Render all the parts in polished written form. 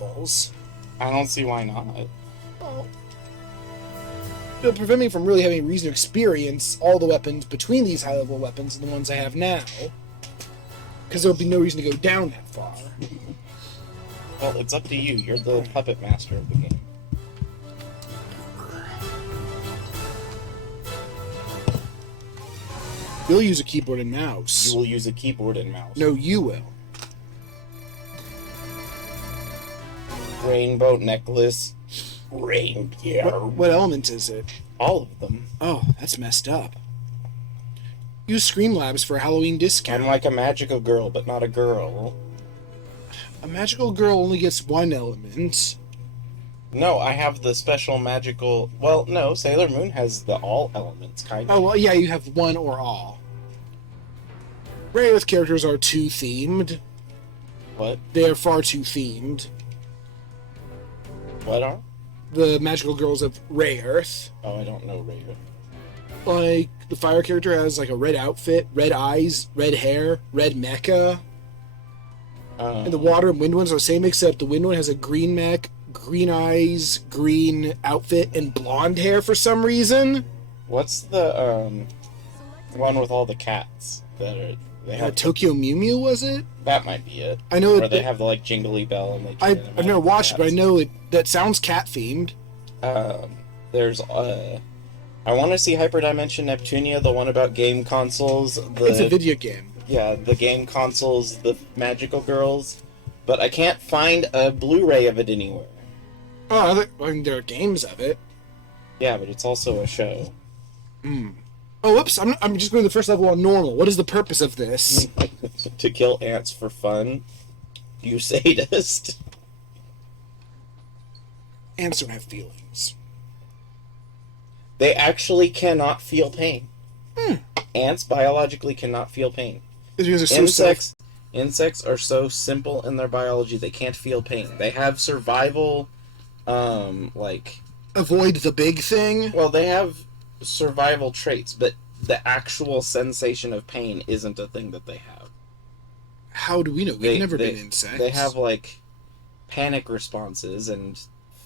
levels. I don't see why not. Well, it'll prevent me from really having a reason to experience all the weapons between these high-level weapons and the ones I have now. Because there will be no reason to go down that far. Well, it's up to you. You're the puppet master of the game. You'll use a keyboard and mouse. You will use a keyboard and mouse. No, you will. Rainbow necklace. Reindeer. What element is it? All of them. Oh, that's messed up. Use Screamlabs for a Halloween discount. I'm like a magical girl, but not a girl. A magical girl only gets one element. No, I have the special magical... Well, no, Sailor Moon has the all elements, kind of. Oh, well, yeah, you have one or all. Rayearth characters are too themed. What? They are far too themed. What are? The magical girls of Rayearth. Oh, I don't know Raven. Like, the fire character has, like, a red outfit, red eyes, red hair, red mecha. And the water and wind ones are the same, except the wind one has a green mech, green eyes, green outfit, and blonde hair for some reason. What's the one with all the cats that are... They have Tokyo Mew Mew, was it? That might be it. I know where they have the like jingly bell and they. I've never watched it, but I know it. That sounds cat themed. There's I want to see Hyperdimension Neptunia, the one about game consoles. It's a video game. Yeah, the game consoles, the magical girls, but I can't find a Blu-ray of it anywhere. Oh, I mean, there are games of it. Yeah, but it's also a show. Oh, whoops! I'm just going to the first level on normal. What is the purpose of this? To kill ants for fun, you sadist. Ants don't have feelings. They actually cannot feel pain. Ants biologically cannot feel pain. It's because they're so Insects are so simple in their biology they can't feel pain. They have survival, like... Avoid the big thing? Well, they have survival traits, but the actual sensation of pain isn't a thing that they have. How do we know? We've never been insects. They have, like, panic responses and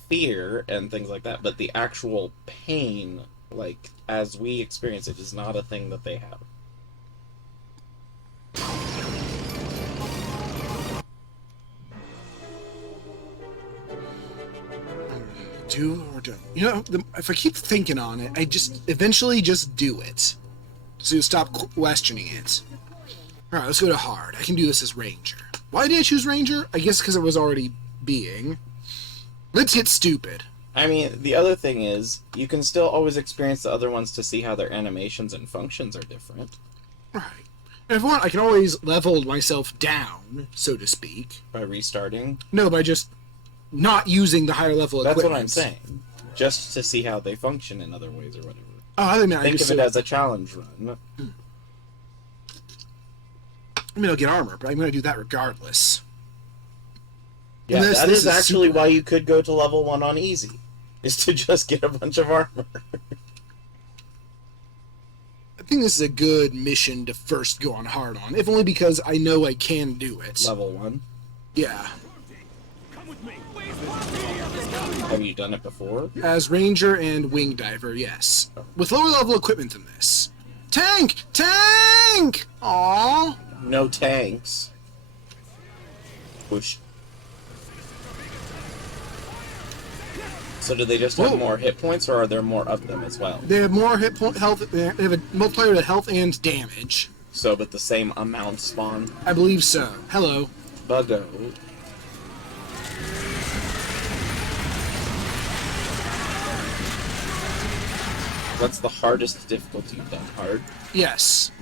fear and things like that, but the actual pain, like, as we experience it, is not a thing that they have. Do or don't. You know, if I keep thinking on it, I just eventually just do it. So you stop questioning it. Alright, let's go to hard. I can do this as Ranger. Why did I choose Ranger? I guess because it was already being. Let's get stupid. I mean, the other thing is, you can still always experience the other ones to see how their animations and functions are different. Right. And if I want, I can always level myself down, so to speak. By restarting. No, by just not using the higher level That's equipment. what I'm saying. Just to see how they function in other ways or whatever. Oh, I think Think of it as a challenge run. I mean, I'll get armor, but I'm going to do that regardless. Yeah, This that is actually super... why you could go to level 1 on easy. Is to just get a bunch of armor. I think this is a good mission to first go on hard on, if only because I know I can do it. Level 1? Yeah. Have you done it before? As Ranger and Wing Diver, yes. With lower level equipment than this. Tank! Tank! Aww. No tanks. Whoosh. So do they just have more hit points, or are there more of them as well? They have more health. They have a multiplier to health and damage. So, but the same amount spawn? I believe so. Hello. Buggo. What's the hardest difficulty you've done? Hard? Yes.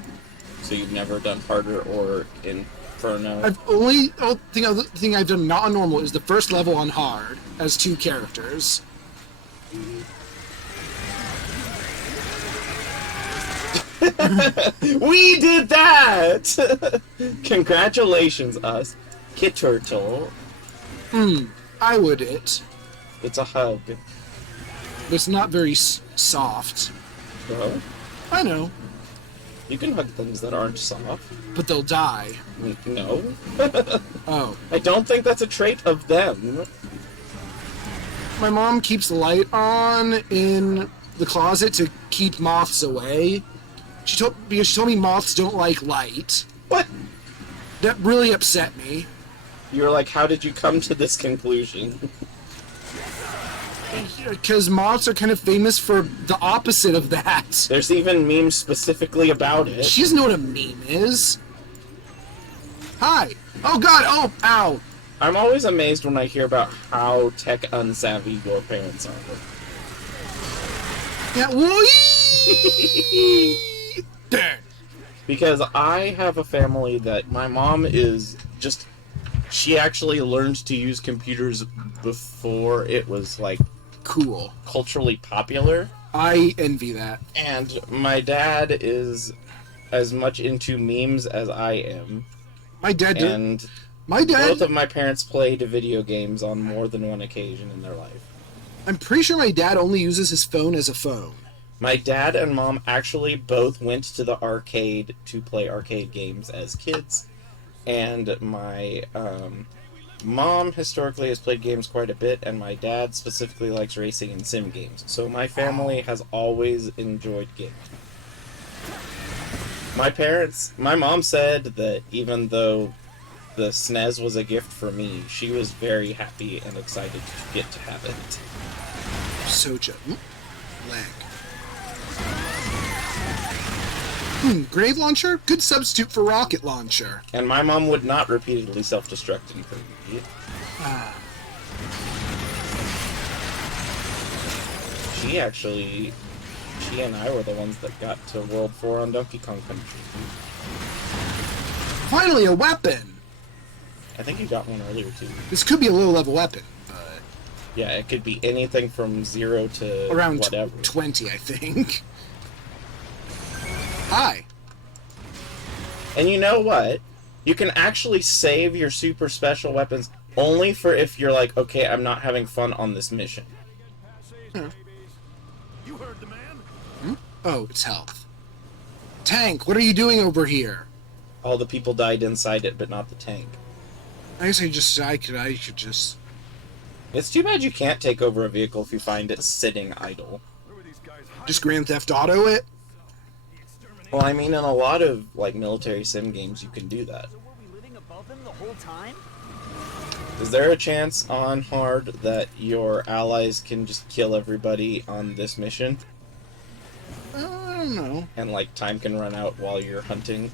So you've never done harder or Inferno? The thing I've done not on normal is the first level on hard as 2 characters. We did that! Congratulations, us. Kit Turtle. I would it. It's a hug. But it's not very soft. Bro. I know. You can hug things that aren't soft. But they'll die. No. Oh. I don't think that's a trait of them. My mom keeps the light on in the closet to keep moths away. Because she told me moths don't like light. What? That really upset me. You're like, how did you come to this conclusion? Because moths are kind of famous for the opposite of that. There's even memes specifically about it. She doesn't know what a meme is. Hi. Oh god, oh, ow. I'm always amazed when I hear about how tech unsavvy your parents are. Yeah, whee! There. Because I have a family that my mom is just... She actually learned to use computers before it was, like, Cool. culturally popular. I envy that. And my dad is as much into memes as I am. My dad did. And My dad. both of my parents played video games on more than one occasion in their life. I'm pretty sure my dad only uses his phone as a phone. My dad and mom actually both went to the arcade to play arcade games as kids. And my mom historically has played games quite a bit, and my dad specifically likes racing and sim games. So my family has always enjoyed gaming. My mom said that even though the SNES was a gift for me, she was very happy and excited to get to have it. Soja. Leg. Grave launcher? Good substitute for rocket launcher. And my mom would not repeatedly self-destruct anything. She and I were the ones that got to World 4 on Donkey Kong Country. Finally, a weapon! I think you got one earlier too. This could be a low-level weapon, but... Yeah, it could be anything from 0 to around whatever. 20, I think. Hi. And you know what? You can actually save your super special weapons only for if you're like, okay, I'm not having fun on this mission. You heard the man. Oh, it's health. Tank, what are you doing over here? All the people died inside it, but not the tank. I guess I could just... It's too bad you can't take over a vehicle if you find it sitting idle. Just Grand Theft Auto it? Well, I mean, in a lot of, like, military sim games, you can do that. So were we living above them the whole time? Is there a chance on hard that your allies can just kill everybody on this mission? I don't know. And, like, time can run out while you're hunting?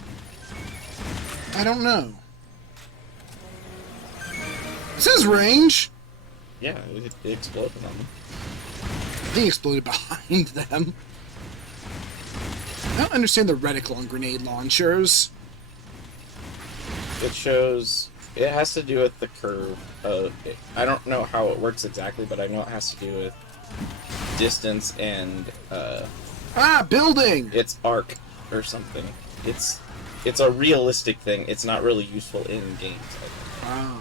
I don't know. It says range. Yeah, it exploded on them. They exploded behind them. I don't understand the reticle on grenade launchers. It shows... It has to do with the curve. I don't know how it works exactly, but I know it has to do with distance and Building! its arc or something. It's a realistic thing. It's not really useful in games, I think. Wow.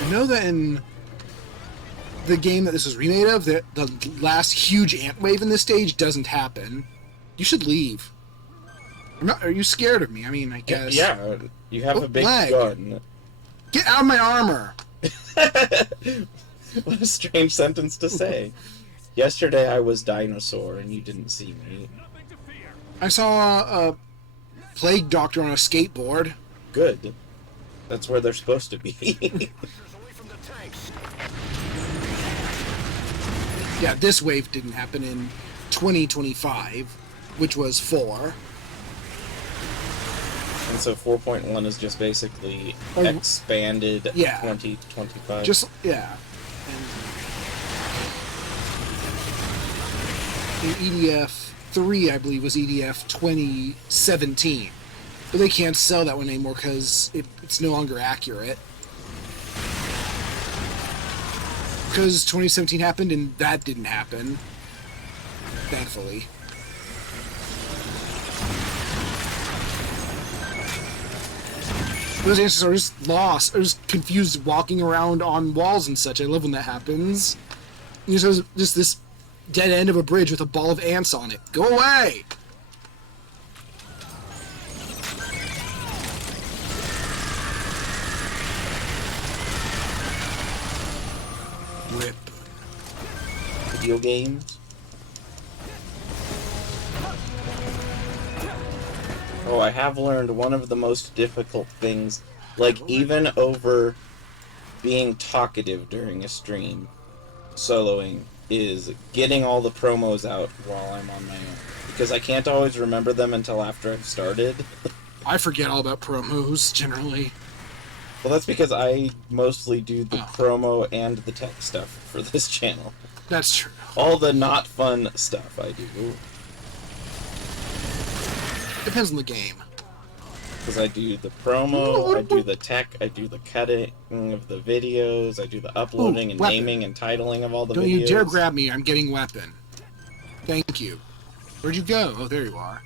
I know that in the game that this was remade of, the last huge ant wave in this stage doesn't happen. You should leave. Are you scared of me? I mean, I guess. Yeah, you have a big leg. gun. Get out of my armor! What a strange sentence to say. Yesterday I was dinosaur and you didn't see me. I saw a plague doctor on a skateboard. Good. That's where they're supposed to be. Yeah, this wave didn't happen in 2025, which was 4. And so 4.1 is just basically Oh, expanded yeah. 2025. Just, yeah. And EDF 3, I believe, was EDF 2017. But they can't sell that one anymore because it's no longer accurate. Because 2017 happened and that didn't happen. Thankfully. Those answers are just lost. Or just confused walking around on walls and such. I love when that happens. Just this dead end of a bridge with a ball of ants on it. Go away! video games. Oh, I have learned one of the most difficult things, like even over being talkative during a stream, soloing, is getting all the promos out while I'm on my own. Because I can't always remember them until after I've started. I forget all about promos, generally. Well, that's because I mostly do the promo and the tech stuff for this channel. That's true. All the not fun stuff I do. Depends on the game. Because I do the promo, I do the tech, I do the cutting of the videos, I do the uploading and weapon. naming and titling of all the Don't videos. you dare grab me, I'm getting weapon. Thank you. Where'd you go? Oh, there you are.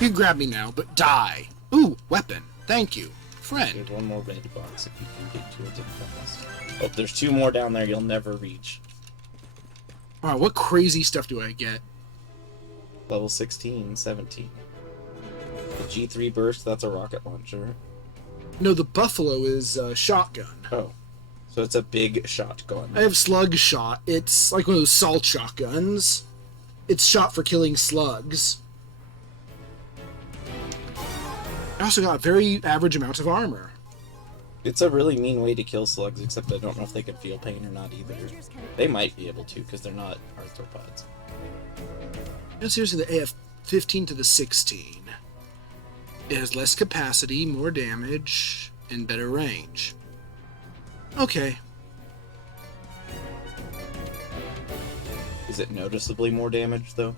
You can grab me now, but die. Ooh, weapon. Thank you. Friend. There's one more red box if you can get to it fast. Oh, there's two more down there you'll never reach. Wow, what crazy stuff do I get? Level 16, 17. The G3 burst, that's a rocket launcher. No, the Buffalo is shotgun. Oh. So it's a big shotgun. I have slug shot. It's like one of those salt shotguns. It's shot for killing slugs. I also got a very average amount of armor. It's a really mean way to kill slugs, except I don't know if they can feel pain or not either. They might be able to, because they're not arthropods. And seriously, the AF-15 to the 16. It has less capacity, more damage, and better range. Okay. Is it noticeably more damage, though?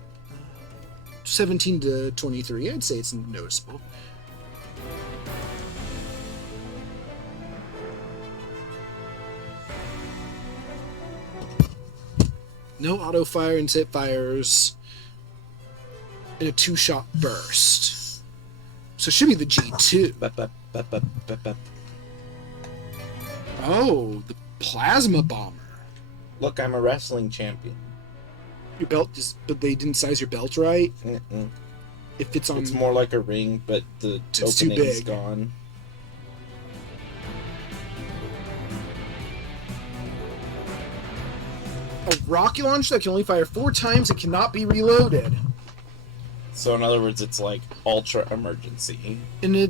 17 to 23, I'd say it's noticeable. No auto fire and it fires in a 2-shot burst. So it should be the G2. Bep, bep, bep, bep, bep, bep. Oh, the plasma bomber. Look, I'm a wrestling champion. Your belt just, but they didn't size your belt right. Mm-mm. If it's on, It's more like a ring, but the It's too opening's big. gone. a rocket launcher that can only fire 4 times and cannot be reloaded. So in other words, it's like ultra emergency. In a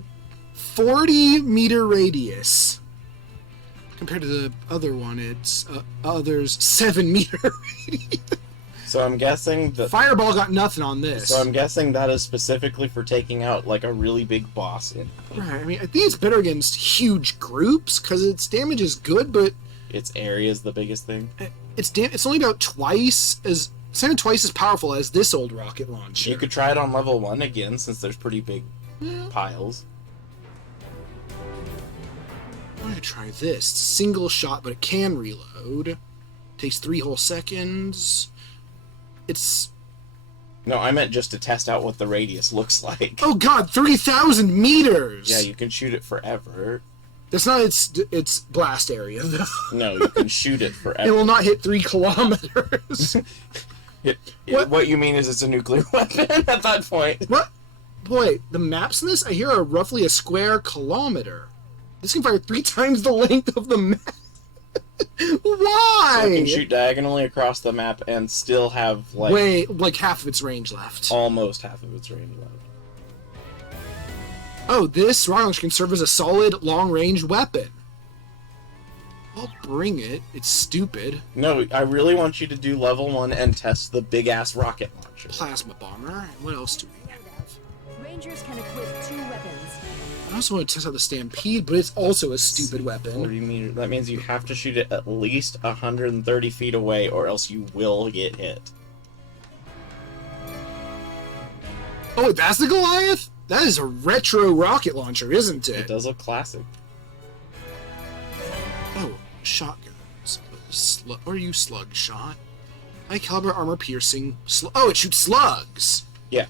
40-meter radius. Compared to the other one, it's other's 7-meter radius. So I'm guessing that. Fireball got nothing on this. So I'm guessing that is specifically for taking out like a really big boss in. Right, I mean, I think it's better against huge groups because its damage is good, but Its area is the biggest thing. it's only about twice as it's not even twice as powerful as this old rocket launcher. You could try it on level 1 again, since there's pretty big piles. I'm gonna try this. It's a single shot, but it can reload. Takes 3 whole seconds. It's No, I meant just to test out what the radius looks like. oh god, 3,000 meters. Yeah, you can shoot it forever. That's not its blast area though. No, you can shoot it It forever. will not hit 3 kilometers. What you mean is it's a nuclear weapon at that point. What? Boy, the maps in this I hear are roughly a square kilometer. This can fire 3 times the length of the map. Why? You can shoot diagonally across the map and still have like Wait, like half of its range left. almost half of its range left. Oh, this rocket launcher can serve as a solid long-range weapon. I'll bring it. It's stupid. No, I really want you to do level 1 and test the big ass rocket launcher. Plasma bomber. What else do we have? Rangers can equip 2 weapons. I also want to test out the Stampede, but it's also a stupid 40 weapon. meters. That means you have to shoot it at least 130 feet away, or else you will get hit. Oh, wait, that's the Goliath? That is a retro rocket launcher, isn't It it? does look classic. Oh, shotguns. Or you slug shot? High caliber armor piercing. Oh, it shoots slugs. Yeah.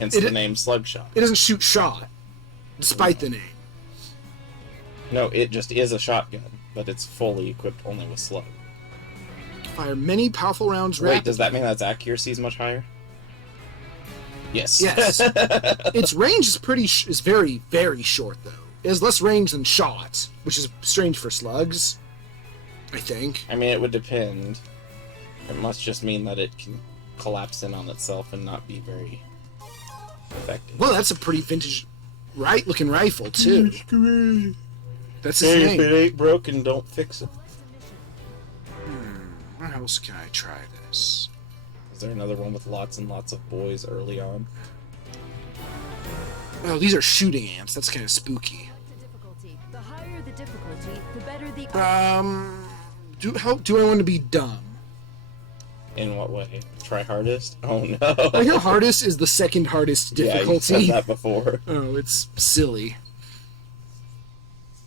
Hence It- the name Slugshot. It doesn't shoot shot, despite the name. No, it just is a shotgun, but it's fully equipped only with slug. Fire many powerful rounds Wait, rapidly. does that mean that its accuracy is much higher? Yes. Yes. Its range is very, very short, though. It has less range than shot, which is strange for slugs, I think. I mean, it would depend. It must just mean that it can collapse in on itself and not be very effective. Well, that's a pretty vintage, looking rifle too. That's his Hey, if name. it ain't broken, don't fix it. Where else can I try this? Is there another one with lots and lots of boys early on? Oh, these are shooting ants. That's kind of spooky. Difficulty. The higher the difficulty, the better the. Do I want to be dumb? In what way? Try hardest? Oh no. I think hardest is the second hardest Yeah, you difficulty. said that before. Oh, it's silly.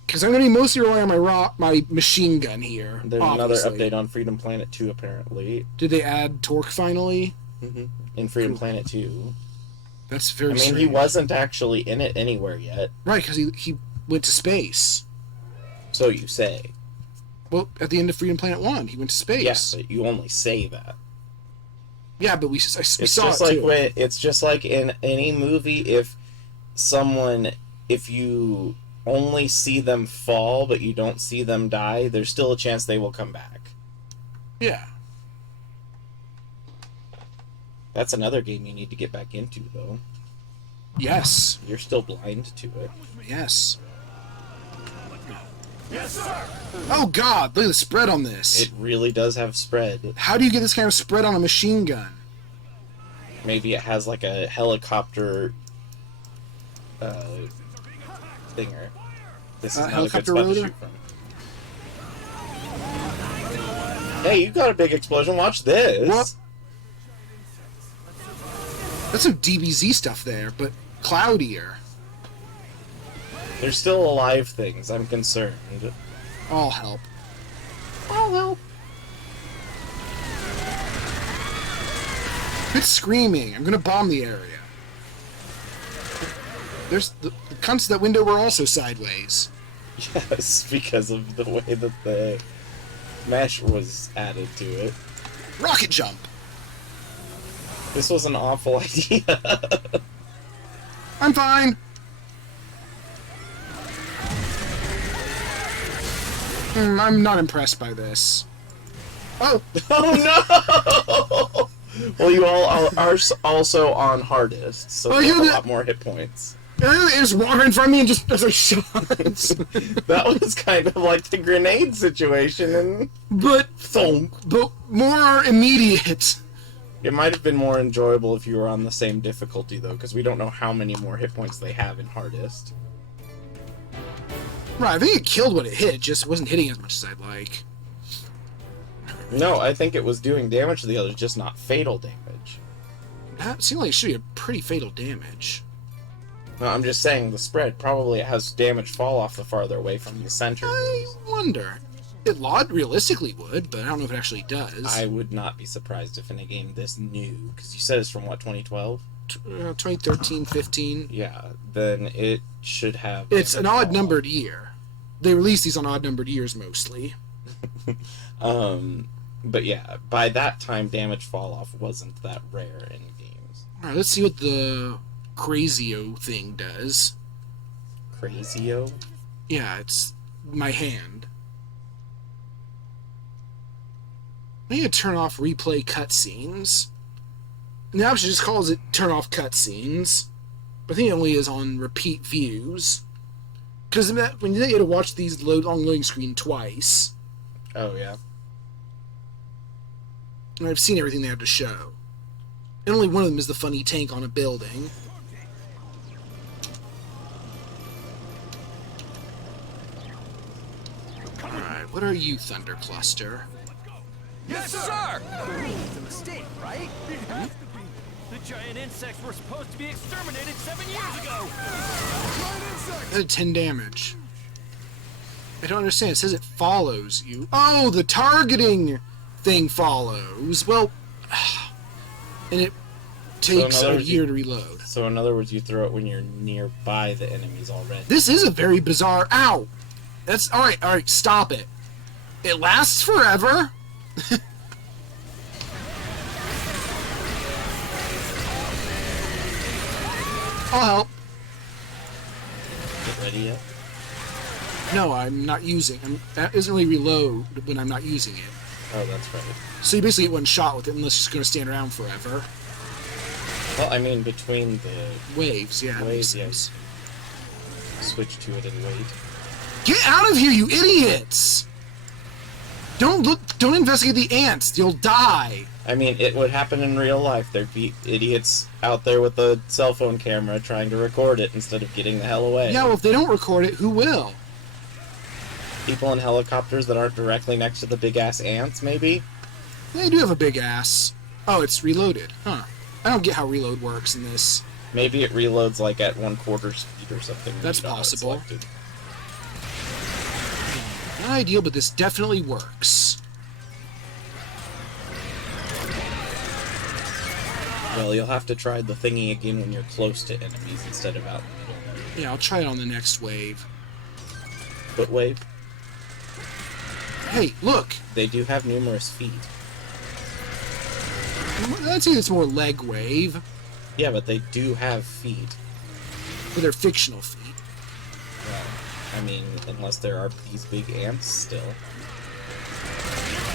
Because I'm going to mostly rely on my machine gun here. There's obviously. another update on Freedom Planet 2 apparently. Did they add torque finally? In Freedom Planet 2. That's very I mean, strange. he wasn't actually in it anywhere yet. Right, because he went to space. So you say. Well, at the end of Freedom Planet 1, he went to space. Yes, but you only say that. Yeah, but we It's saw just it like too. it's just like in any movie if you only see them fall but you don't see them die, there's still a chance they will come back. Yeah. That's another game you need to get back into though. Yes. You're still blind to it. Yes. Yes, sir! Oh God! Look at the spread on this. It really does have spread. How do you get this kind of spread on a machine gun? Maybe it has like a helicopter thinger. This is not a good helicopter spot to rotor? shoot from. Hey, you got a big explosion. Watch this. What? That's some DBZ stuff there, but cloudier. There's still alive things. I'm concerned. I'll help. I'll help. Quit screaming. I'm gonna bomb the area. There's the cunts of that window were also sideways. Yes, because of the way that the mesh was added to it. Rocket jump. This was an awful idea. I'm fine. I'm not impressed by this. Oh, Oh no! Well, you all are also on hardest, so Oh, you have you a did- lot more hit points. it was water in front of me and just as I shot. That was kind of like the grenade situation, and but thunk. but more immediate. It might have been more enjoyable if you were on the same difficulty, though, because we don't know how many more hit points they have in hardest. Right, I think it killed what it hit. It just wasn't hitting as much as I'd like. No, I think it was doing damage to the others, just not fatal damage. That seemed like it should be a pretty fatal damage. No, I'm just saying the spread. Probably it has damage fall off the farther away from the center. I wonder. It realistically would, but I don't know if it actually does. I would not be surprised if in a game this new, because you said it's from what, 2012? 2013, 15. Yeah, then it should have. It's an damage fall odd-numbered year. They release these on odd-numbered years mostly. off. But yeah, by that time, damage fall off wasn't that rare in games. All right, let's see what the Crazio thing does. Crazio? Yeah, it's my hand. I need to turn off replay cutscenes. And the option just calls it turn off cutscenes. But I think it only is on repeat views. Because when you had to watch these long loading screen twice, Oh yeah. and I've seen everything they have to show. And only one of them is the funny tank on a building. Alright, what are you, Thunder Cluster? Yes, sir! It's a mistake, right? It has to be. The giant insects were supposed to be exterminated 7 years ago! That did 10 damage. I don't understand. It says it follows you. Oh, the targeting thing follows. Well, and it takes other a words, year to reload. So in other words, you throw it when you're nearby the enemies already. This is a very bizarre. Ow! That's all right. All right, stop it. It lasts forever. I'll help. Get ready yet? No, I'm not using. That doesn't really reload when I'm not using it. Oh, that's right. So you basically get one shot with it unless it's going to stand around forever. Well, I mean, between the Waves, yeah. waves, makes sense. yes. Switch to it and wait. Get out of here, you idiots! Don't investigate the ants. You'll die. I mean, it would happen in real life. There'd be idiots out there with a cell phone camera trying to record it instead of getting the hell away. Yeah, well, if they don't record it, who will? People in helicopters that aren't directly next to the big-ass ants, maybe? They do have a big ass. Oh, it's reloaded. Huh. I don't get how reload works in this. Maybe it reloads, like, at 1/4 speed or something. That's You know, it's possible. selected. Not ideal, but this definitely works. Well, you'll have to try the thingy again when you're close to enemies instead of out in the middle. Yeah, I'll try it on the next wave. Foot wave, Hey, look! they do have numerous feet. I'd say it's more leg wave, Yeah, but they do have feet. but they're fictional feet. Well, I mean, unless there are these big ants still.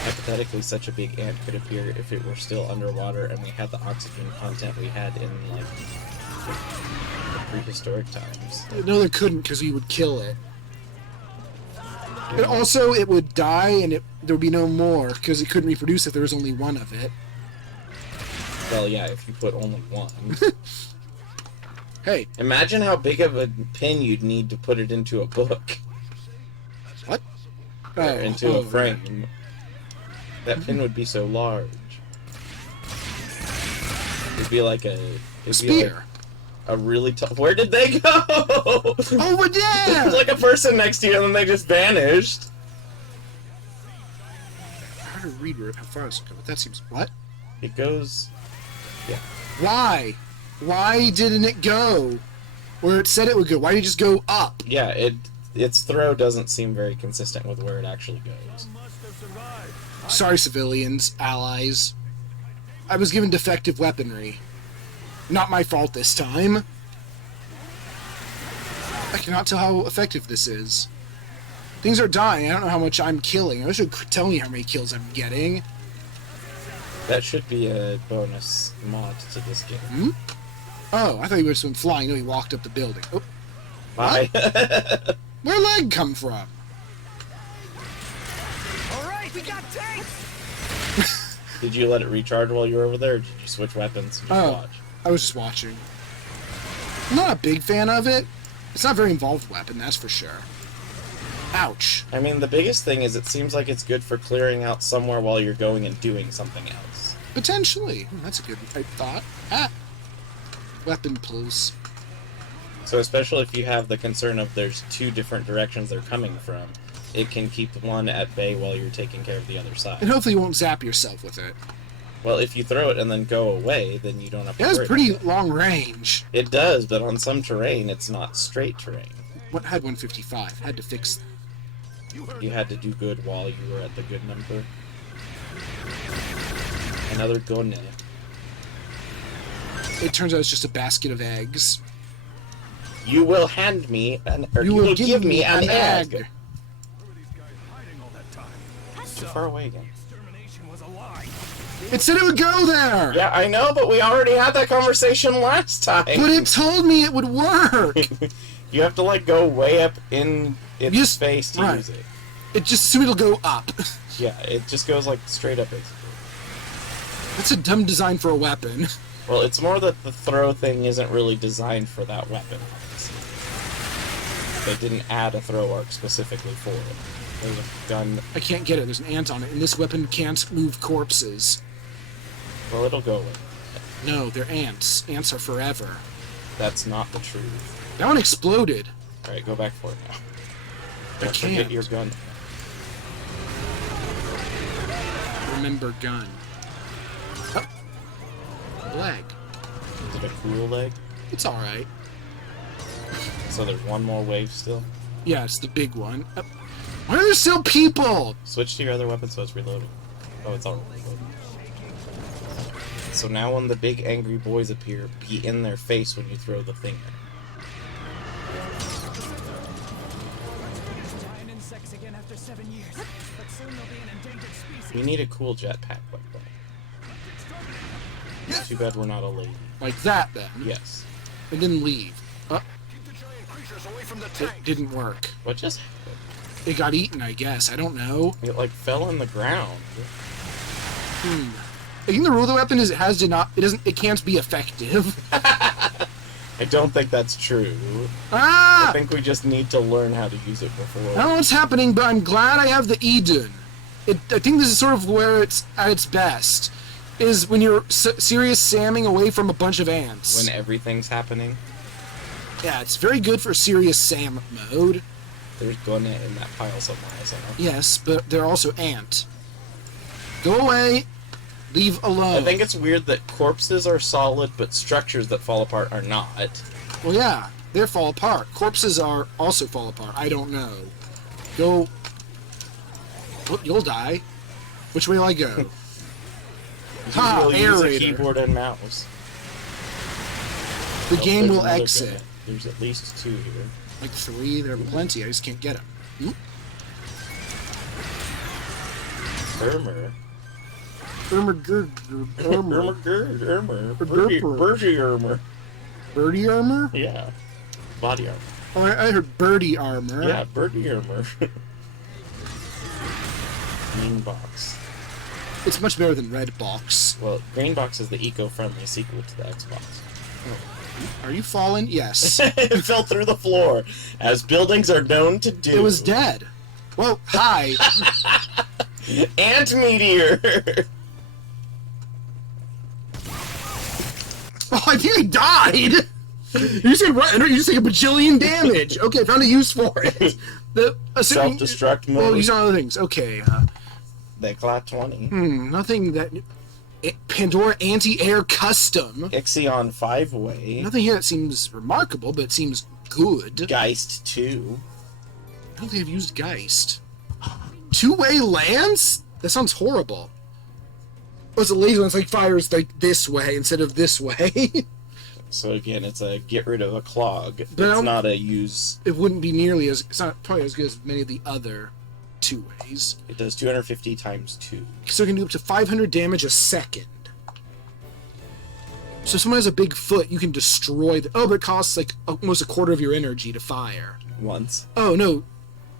Hypothetically, such a big ant could appear if it were still underwater and we had the oxygen content we had in, like, the prehistoric times. No, they couldn't, because we would kill it. And also, it would die, and there would be no more, because it couldn't reproduce if there was only one of it. Well, yeah, if you put only one. Hey, Imagine how big of a pin you'd need to put it into a book. what? Or into oh, a frame. That pin would be so large. It'd be like a... It'd be Spear. like a really tough... Where did they go? Over there! There's like a person next to you and then they just vanished. How to read how far it's going. That seems... What? It goes... Yeah. Why? Why didn't it go where it said it would go? Why did it just go up? Yeah, its throw doesn't seem very consistent with where it actually goes. Sorry, civilians, allies. I was given defective weaponry. Not my fault this time. I cannot tell how effective this is. Things are dying. I don't know how much I'm killing. I wish it could tell me how many kills I'm getting. That should be a bonus mod to this game. Hmm? Oh, I thought he just went flying. No, he walked up the building. Oh, Bye. where'd leg come from? All right, we got tanks. Did you let it recharge while you were over there, or did you switch weapons and just Oh. watch? I was just watching. I'm not a big fan of it. It's not a very involved weapon, that's for sure. Ouch. I mean, the biggest thing is it seems like it's good for clearing out somewhere while you're going and doing something else. Potentially. That's a good thought. Ah. Weapon pulls. So especially if you have the concern of there's two different directions they're coming from, it can keep one at bay while you're taking care of the other And side. hopefully you won't zap yourself with it. Well, if you throw it and then go away, then you don't have to It has worry pretty about long range. it. It does, but on some terrain, it's not straight terrain. What had 155? Had to fix. You had to do good while you were at the good number. Another gonne. It turns out it's just a basket of eggs. You will hand me an, or you will give me an egg. Where were these guys hiding all that time? Too far away again. Extermination was a lie. It said it would go there! Yeah, I know, but we already had that conversation last time. But it told me it would work! You have to, like, go way up in its Just- space to right. use it. It just assumed it'll go up. Yeah, it just goes, like, straight up, basically. That's a dumb design for a weapon. Well, it's more that the throw thing isn't really designed for that weapon, obviously. They didn't add a throw arc specifically for it. There's a gun... I can't get it. There's an ant on it, and this weapon can't move corpses. Well, it'll go away. No, they're ants. Ants are forever. That's not the truth. That one exploded. Alright, go back for it now. I Don't forget can't. your gun. Remember gun. Oh. Leg. Is it a cool leg? It's alright. So there's one more wave still? Yeah, it's the big one. Why are there still people? Switch to your other weapon so it's reloading. Oh, it's already reloading. So now when the big angry boys appear, be in their face when you throw the thing. Giant insects again after 7 years. But soon they'll be an endangered species. We need a cool jetpack like that. Too bad we're not a lady. Like that, then. Yes. It didn't leave. Keep the giant creatures away from the It tank. didn't work. What just happened? It got eaten, I guess. I don't know. It like fell on the ground. I think the rule of the weapon is it has to not. It can't be effective. I don't think that's true. Ah! I think we just need to learn how to use it I before. don't know what's happening, but I'm glad I have the Eden. I think this is sort of where it's at its best. Is when you're serious samming away from a bunch of ants. When everything's happening, Yeah, it's very good for serious Sam mode. there's gonna in that pile somewhere. So. Yes, but they're also ant. Go away. Leave alone. I think it's weird that corpses are solid, but structures that fall apart are not. Well, yeah, they fall apart. Corpses are also fall apart. I don't know. Go. Oh, you'll die. Which way will I go? Ha! We'll use a Aerator. keyboard and mouse. The Oh, game there's will another exit. guy. There's at least 2 here. Like 3, there are plenty. I just can't get them. Ermer. Ermer. Birdie Ermer. Birdie armor? Yeah. Body armor. Oh, I heard birdie armor. Yeah, Birdie Ermer. Green Box. It's much better than Red Box. Well, Green Box is the eco-friendly sequel to the Xbox. Are you fallen? Yes. It fell through the floor, as buildings are known to do. It was dead. Well, hi. Ant meteor. Oh, I think I died. You said right, you just take a bajillion damage. Okay, I found a use for it. The Self-destruct mode. Well, these are other things. Okay. They clock 20. Nothing that. Pandora Anti-Air Custom. Ixion 5-way. Nothing here that seems remarkable, but it seems good. Geist 2. I don't think I've used Geist. Two-way lance? That sounds horrible. Oh, it's a laser lance, like fires like this way instead of this way. So again, it's a get rid of a clog. But It's I'm- not a use. It wouldn't be nearly as. It's not probably as good as many of the other two ways. It does 250 times 2. So it can do up to 500 damage a second. So if someone has a big foot, you can destroy the. Oh, but it costs like almost a quarter of your energy to fire. Once. Oh no,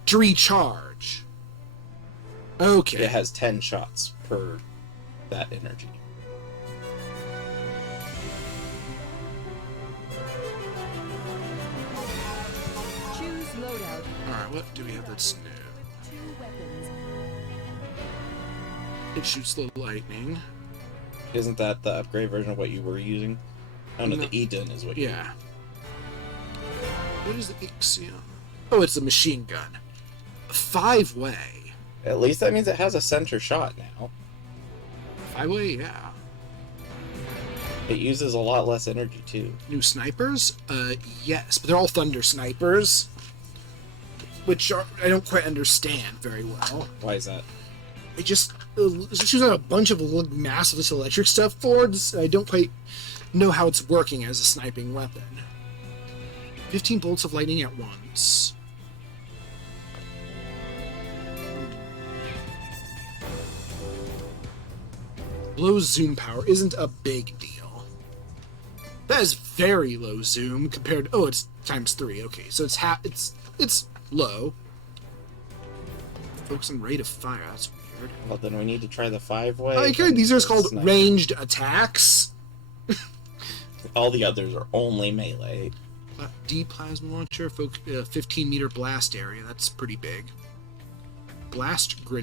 to recharge. Okay. It has 10 shots per that energy. Choose loadout. All right. What do we have that's new? 2 weapons. It shoots the lightning. Isn't that the upgrade version of what you were using? Oh no, No. the Eden is what you Yeah. What is the Ixion? Oh, it's a machine gun. 5-way. At least that means it has a center shot now. 5-way, yeah. It uses a lot less energy too. New snipers? Yes, but they're all thunder snipers, which are, I don't quite understand very well. Why is that? It just shoots out a bunch of massive this electric stuff forwards. I don't quite know how it's working as a sniping weapon. 15 bolts of lightning at once. Low zoom power isn't a big deal. That is very low zoom compared. Oh, it's times 3. Okay, so it's it's low. Focus on rate of fire. That's weird. Well, then we need to try the 5-way. Okay, these are called Sniper. ranged attacks. All the others are only melee. D plasma launcher, 15-meter blast area. That's pretty big. Blast grenade.